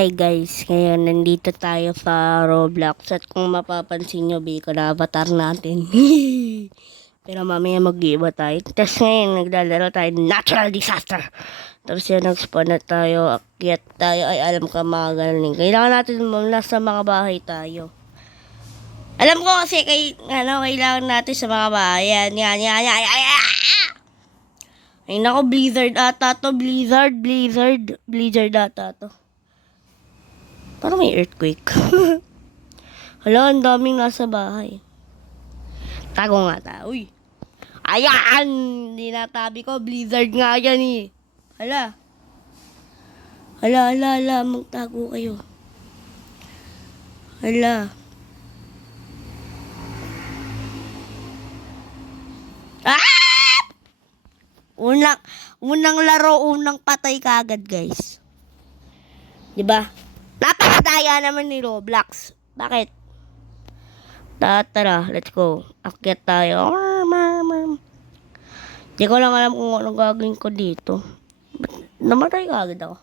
Hi guys, ngayon nandito tayo sa Roblox at kung mapapansin nyo, biko na avatar natin. Pero mamaya mag-iiba tayo. Tapos ngayon, naglalaro tayo natural disaster. Tapos yun, nag-spawn na tayo, akyat tayo, ay alam ka mga galing. Kailangan natin muna sa mga bahay tayo. Alam ko kasi kay, ano, kailangan natin sa mga bahay. Yan, yan, yan, yan, yan, yan. Ay nako, Blizzard ata to. Blizzard, Blizzard, Blizzard ata to. Parang may earthquake. Hala, ang daming nasa bahay. Tago nga ta. Uy. Ayan! Hindi natabi ko. Blizzard nga yan eh. Hala. Hala, hala, hala. Magtago kayo. Hala. Ah! Unang, unang laro, unang patay kagad, guys. 'Di ba? Napakadaya naman ni Roblox. Bakit? Ta- Tara, let's go. Akyat tayo. Di ko lang alam kung anong gagawin ko dito. Ba't namatay ka agad ako?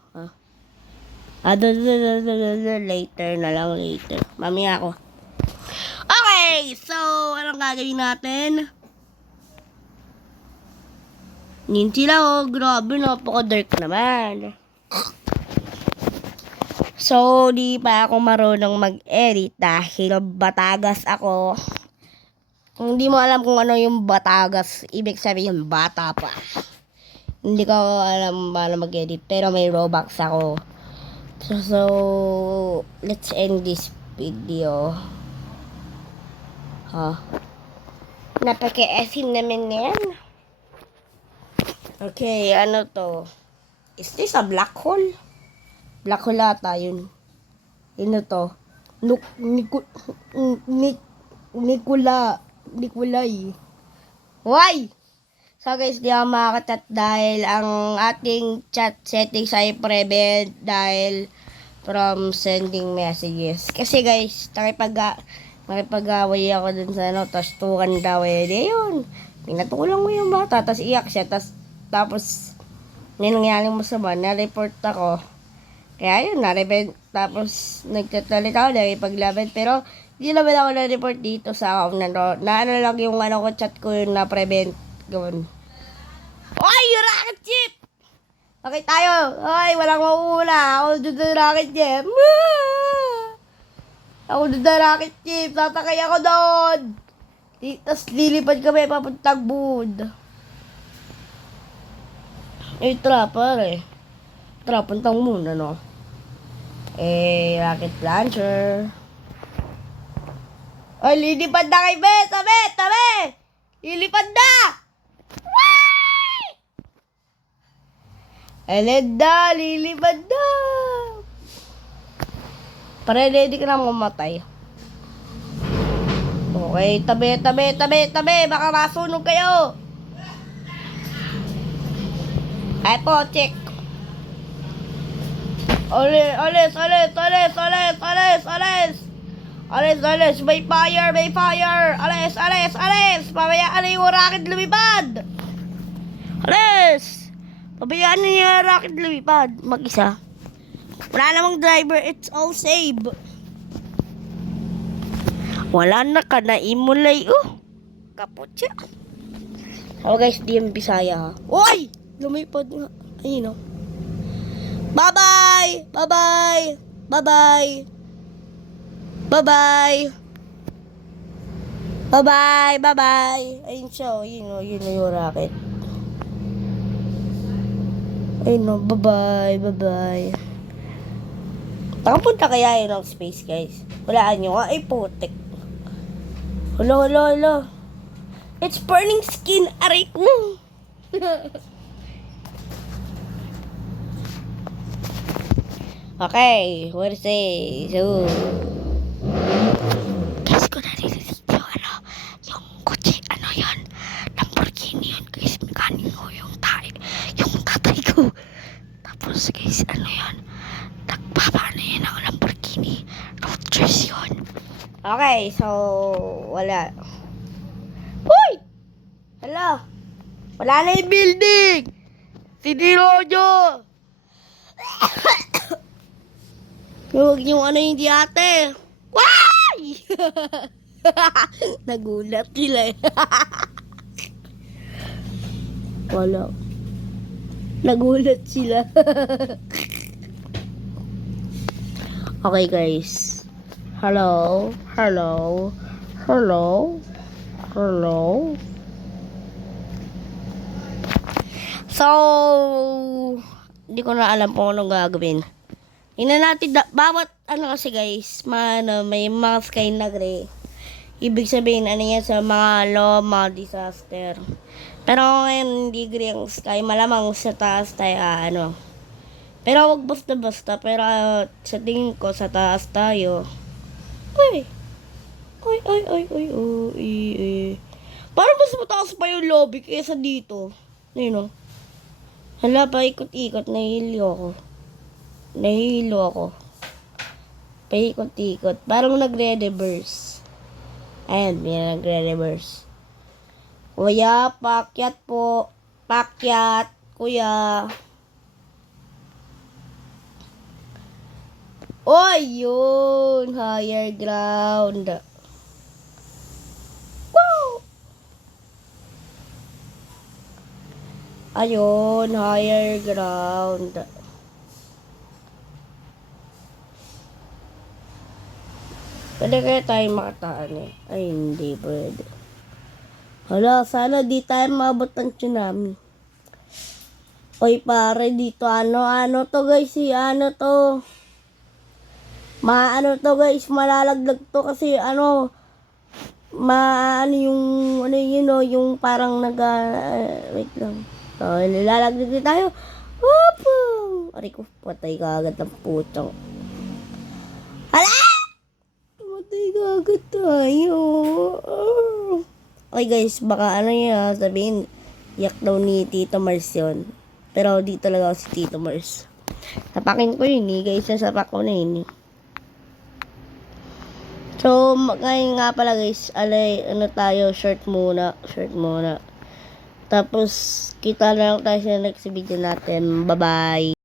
Ah, later na lang, later. Mamaya ako. Okay, so, anong gagawin natin? Yun sila, oh. Grabe, napaka-dark naman. So, di pa ako marunong mag-edit dahil batagas ako. Kung di mo alam kung ano yung batagas, ibig sabihin bata pa. Hindi ko alam paano mag-edit, pero may Robux ako. So, so, let's end this video. Ha? Napaka-asim naman yan. Okay, ano to? Is this a black hole? Black hole ata yun. Ano to? Nuk, Niku, Nik, Nikula, Nikulay. Why? So guys, di ako makakatat dahil ang ating chat settings ay prevent dahil from sending messages. Kasi guys, nakipag makipag-away ako dun sa ano, tapos tukan daw eh. Di yun. Pinatulang mo yung bata, tapos iyak siya, tapos, tapos, ninangyari mo sa na-report ako. Kaya yun, na-report, tapos, nagtatalit ako, nakipaglaban, pero, hindi naman ako na-report dito sa account na, no, na ano lang yung ano ko, chat ko yung na-prevent, gawin. Oy, rocket ship! Okay tayo. Oy, walang mauuna. Ako doon sa rocket ship. Ako doon sa rocket ship. Tatakay ako doon. Tapos lilipad kami papuntang Bud. Eh, tara, pare. Tara, puntang muna, no? Eh, rocket launcher. Ay, lilipad na kay Be! Tabi! Tabi! Lilipad na! Why? Elenda, lilipad na! Pare, ready ka na mamatay. Okay, tabi, tabi, tabi, tabi! Baka masunog kayo! Ay po, check. Alis, alis, alis, alis, alis, alis, alis! Alis, alis, may fire, may fire! Alis, alis, alis! Pabayaan na yung rocket lumipad! Alis! Pabayaan na yung rocket lumipad. Mag-isa. Wala namang driver, it's all save. Wala na ka na imulay, oh. Kaputya. Oh guys, yung Bisaya ha. Uy! Lumipad nga. Ayun oh. Bye-bye! Bye-bye! Bye-bye! Bye-bye! Bye-bye! Bye-bye! Ayun siya, oh. Yun oh. Yun oh yung rocket. Ayun oh. Bye-bye! Bye-bye! Nakapunta kaya yun ng space, guys? Walaan nyo nga. Ay, putik. Hala, hala, hala. It's burning skin. Aray ko. okay, what is it? So, guys, ko naririnig yung ano, yung kotse, ano yun, Lamborghini yun, guys, mekaniko yung tayo, yung tatay ko. Tapos, guys, ano yun, nagpapaano yun ang Lamborghini, road race yun. Okay, so, wala. Hoy! Hala! Wala na yung building! Si Dirojo! Huwag yung ano yung di ate. Why? Nagulat sila eh. Wala. Nagulat sila. okay guys. Hello? Hello? Hello? Hello? So, hindi ko na alam kung anong gagawin. Tingnan natin, da- bawat ano kasi guys, ma- ano, may mga sky na gray. Ibig sabihin, ano yan sa mga low, mga disaster. Pero ngayon, hindi gray ang sky. Malamang sa taas tayo, ah, ano. Pero wag basta-basta. Pero ah, sa tingin ko, sa taas tayo. Uy! Uy, uy, uy, uy, uy, uy. Parang mas mataas pa yung lobby kaysa dito. Ayun o. Hala, paikot-ikot. Nahihilo ako. Nahihilo ako. Paikot-ikot. Parang nagre-reverse. Ayan, may nagre-reverse. Kuya, pakyat po. Pakyat. Kuya. Oy, yun. Higher ground. Ayun, higher ground. Pwede kaya tayo makataan eh. Ay, hindi pwede. Hala, sana di tayo maabot ng tsunami. Oy, pare, dito ano, ano to guys, si ano to. Maano to guys, malalaglag to kasi ano, maano yung, ano yun o, yung parang nag, ah, wait lang. So, nilalaglag din tayo. Opo! Aray ko, patay ka agad ng putang. Hala! Patay ka agad tayo. Okay guys, baka ano yun, sabihin, yak daw ni Tito Mars yun. Pero di talaga si Tito Mars. Sapakin ko yun eh, guys, nasapak ko na yun eh. So, ngayon nga pala guys, alay, ano tayo, short muna, short muna. Tapos, kita na lang tayo sa next video natin. Bye-bye!